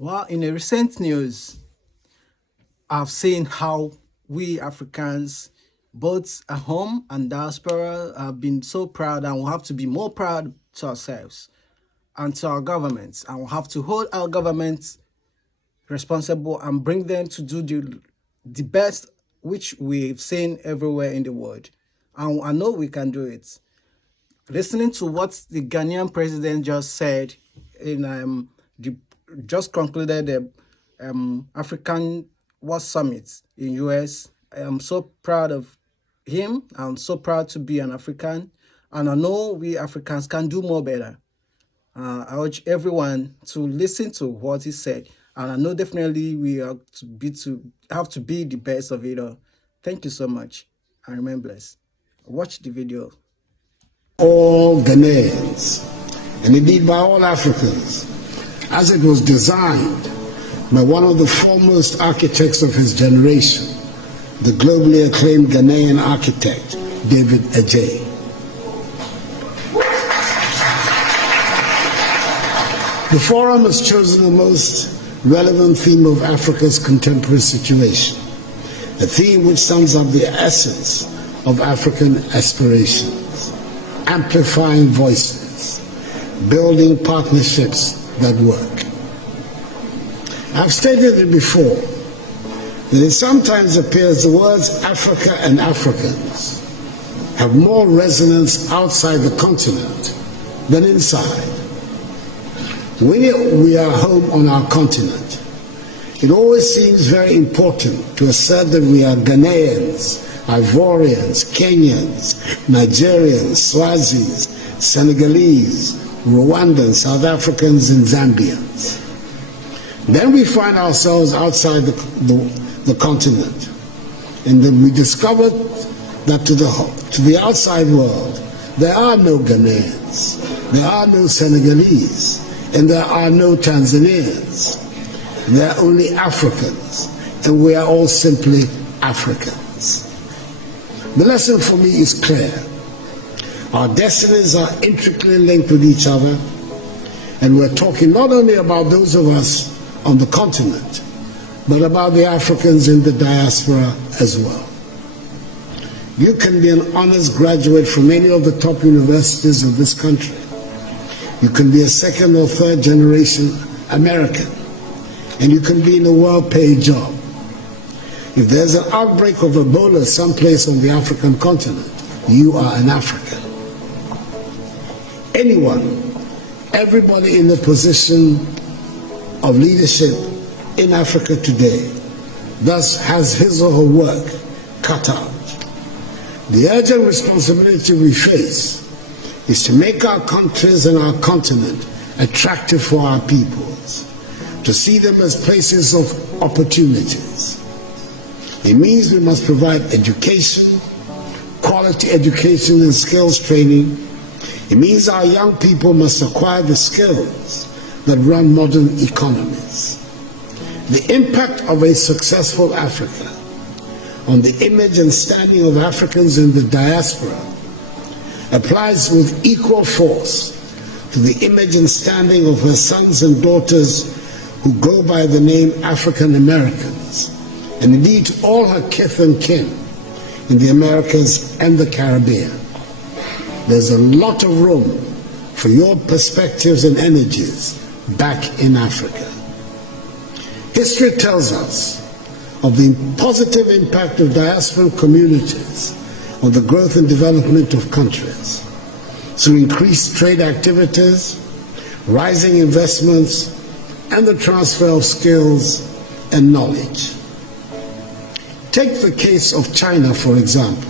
Well, in the recent news, I've seen how we Africans, both at home and diaspora, have been so proud, and we'll have to be more proud to ourselves and to our governments. And we'll have to hold our governments responsible and bring them to do the best which we've seen everywhere in the world. And I know we can do it. Listening to what the Ghanaian president just said in the just concluded the African World Summit in US. I am so proud of him. I'm so proud to be an African, and I know we Africans can do more better. I urge everyone to listen to what he said, and I know definitely we are to have to be the best of it all. Thank you so much, and remain blessed. Watch the video. All Ghanaians, and indeed by all Africans, as it was designed by one of the foremost architects of his generation, the globally acclaimed Ghanaian architect, David Adjaye. The forum has chosen the most relevant theme of Africa's contemporary situation, a theme which sums up the essence of African aspirations: amplifying voices, building partnerships that work. I've stated it before that it sometimes appears the words Africa and Africans have more resonance outside the continent than inside. When we are home on our continent, it always seems very important to assert that we are Ghanaians, Ivorians, Kenyans, Nigerians, Swazis, Senegalese, Rwandans, South Africans, and Zambians. Then we find ourselves outside the continent, and then we discovered that to the outside world, there are no Ghanaians, there are no Senegalese, and there are no Tanzanians. There are only Africans, and we are all simply Africans. The lesson for me is clear. Our destinies are intricately linked with each other, and we're talking not only about those of us on the continent, but about the Africans in the diaspora as well. You can be an honors graduate from any of the top universities of this country. You can be a second or third generation American, and you can be in a well-paid job. If there's an outbreak of Ebola someplace on the African continent, you are an African. Anyone, everybody in a position of leadership in Africa today thus has his or her work cut out. The urgent responsibility we face is to make our countries and our continent attractive for our peoples, to see them as places of opportunities. It means we must provide education, quality education and skills training. It means our young people must acquire the skills that run modern economies. The impact of a successful Africa on the image and standing of Africans in the diaspora applies with equal force to the image and standing of her sons and daughters who go by the name African Americans, and indeed to all her kith and kin in the Americas and the Caribbean. There's a lot of room for your perspectives and energies back in Africa. History tells us of the positive impact of diasporic communities on the growth and development of countries through increased trade activities, rising investments, and the transfer of skills and knowledge. Take the case of China, for example.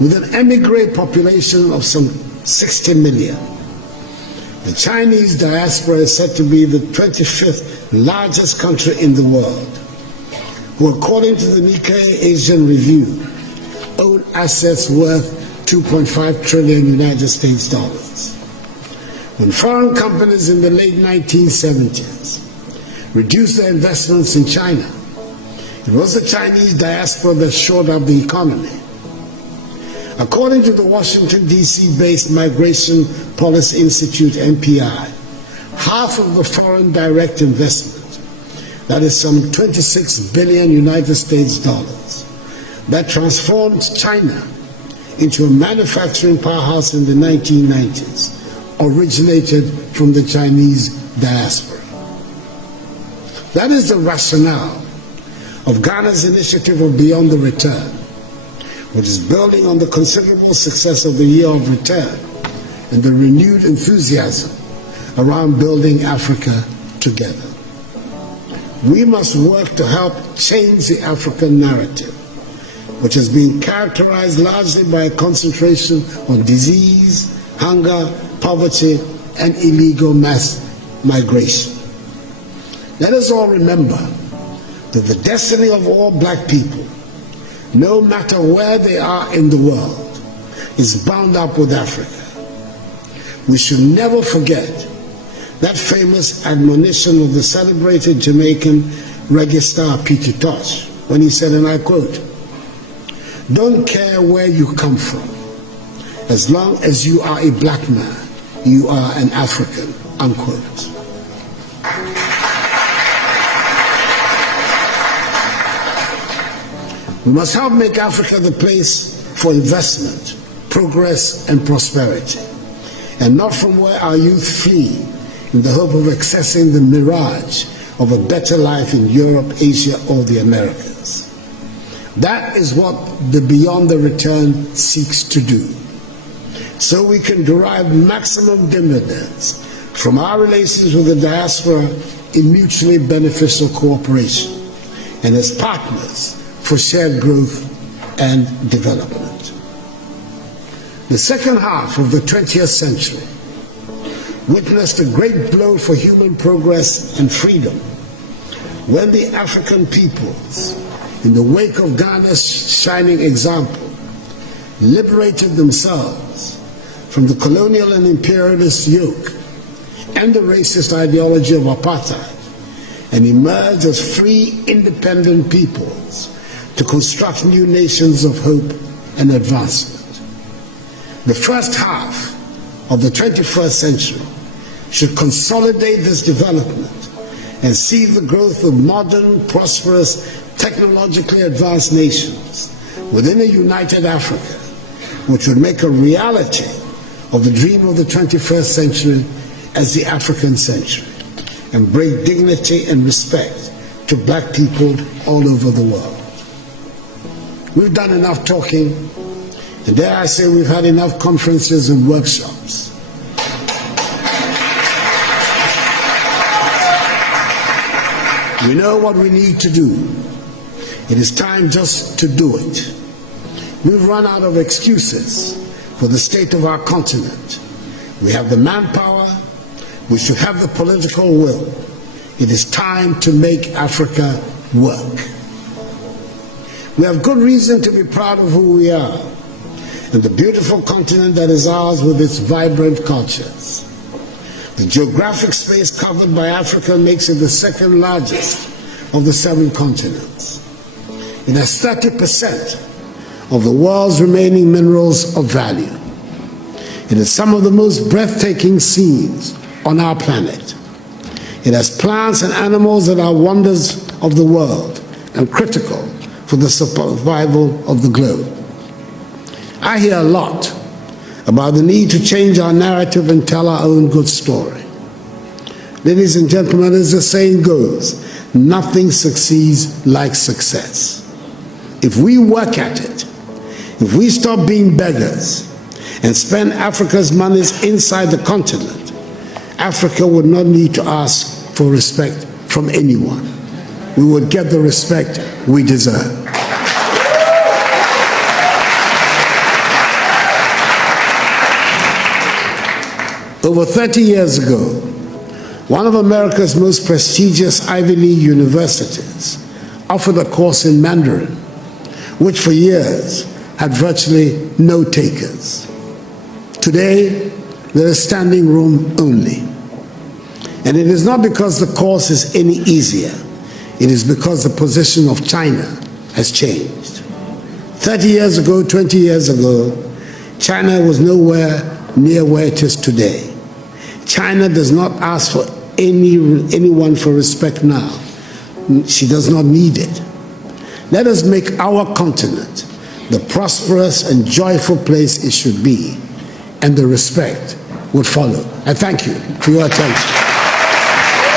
With an emigre population of some 60 million, the Chinese diaspora is said to be the 25th largest country in the world, who, according to the Nikkei Asian Review, own assets worth 2.5 trillion United States dollars. When foreign companies in the late 1970s reduced their investments in China, it was the Chinese diaspora that shored up the economy. According to the Washington, D.C. based Migration Policy Institute, MPI, half of the foreign direct investment, that is some 26 billion United States dollars, that transformed China into a manufacturing powerhouse in the 1990s, originated from the Chinese diaspora. That is the rationale of Ghana's initiative of Beyond the Return, which is building on the considerable success of the Year of Return and the renewed enthusiasm around building Africa together. We must work to help change the African narrative, which has been characterized largely by a concentration on disease, hunger, poverty, and illegal mass migration. Let us all remember that the destiny of all black people, no matter where they are in the world, is bound up with Africa. We should never forget that famous admonition of the celebrated Jamaican reggae star Peter Tosh, when he said, and I quote, "Don't care where you come from, as long as you are a black man, you are an African," unquote. We must help make Africa the place for investment, progress, and prosperity, and not from where our youth flee in the hope of accessing the mirage of a better life in Europe, Asia, or the Americas. That is what the Beyond the Return seeks to do, so we can derive maximum dividends from our relations with the diaspora in mutually beneficial cooperation and as partners for shared growth and development. The second half of the 20th century witnessed a great blow for human progress and freedom when the African peoples, in the wake of Ghana's shining example, liberated themselves from the colonial and imperialist yoke and the racist ideology of apartheid and emerged as free, independent peoples to construct new nations of hope and advancement. The first half of the 21st century should consolidate this development and see the growth of modern, prosperous, technologically advanced nations within a united Africa, which would make a reality of the dream of the 21st century as the African century and bring dignity and respect to black people all over the world. We've done enough talking, and dare I say we've had enough conferences and workshops. We know what we need to do. It is time just to do it. We've run out of excuses for the state of our continent. We have the manpower, we should have the political will. It is time to make Africa work. We have good reason to be proud of who we are and the beautiful continent that is ours with its vibrant cultures. The geographic space covered by Africa makes it the second largest of the 7 continents. It has 30% of the world's remaining minerals of value. It has some of the most breathtaking scenes on our planet. It has plants and animals that are wonders of the world and critical for the survival of the globe. I hear a lot about the need to change our narrative and tell our own good story. Ladies and gentlemen, as the saying goes, nothing succeeds like success. If we work at it, if we stop being beggars and spend Africa's monies inside the continent, Africa would not need to ask for respect from anyone. We would get the respect we deserve. Over 30 years ago, one of America's most prestigious Ivy League universities offered a course in Mandarin, which for years had virtually no takers. Today, there is standing room only. And it is not because the course is any easier. It is because the position of China has changed. 30 years ago, 20 years ago, China was nowhere near where it is today. China does not ask for anyone for respect now. She does not need it. Let us make our continent the prosperous and joyful place it should be, and the respect would follow. I thank you for your attention.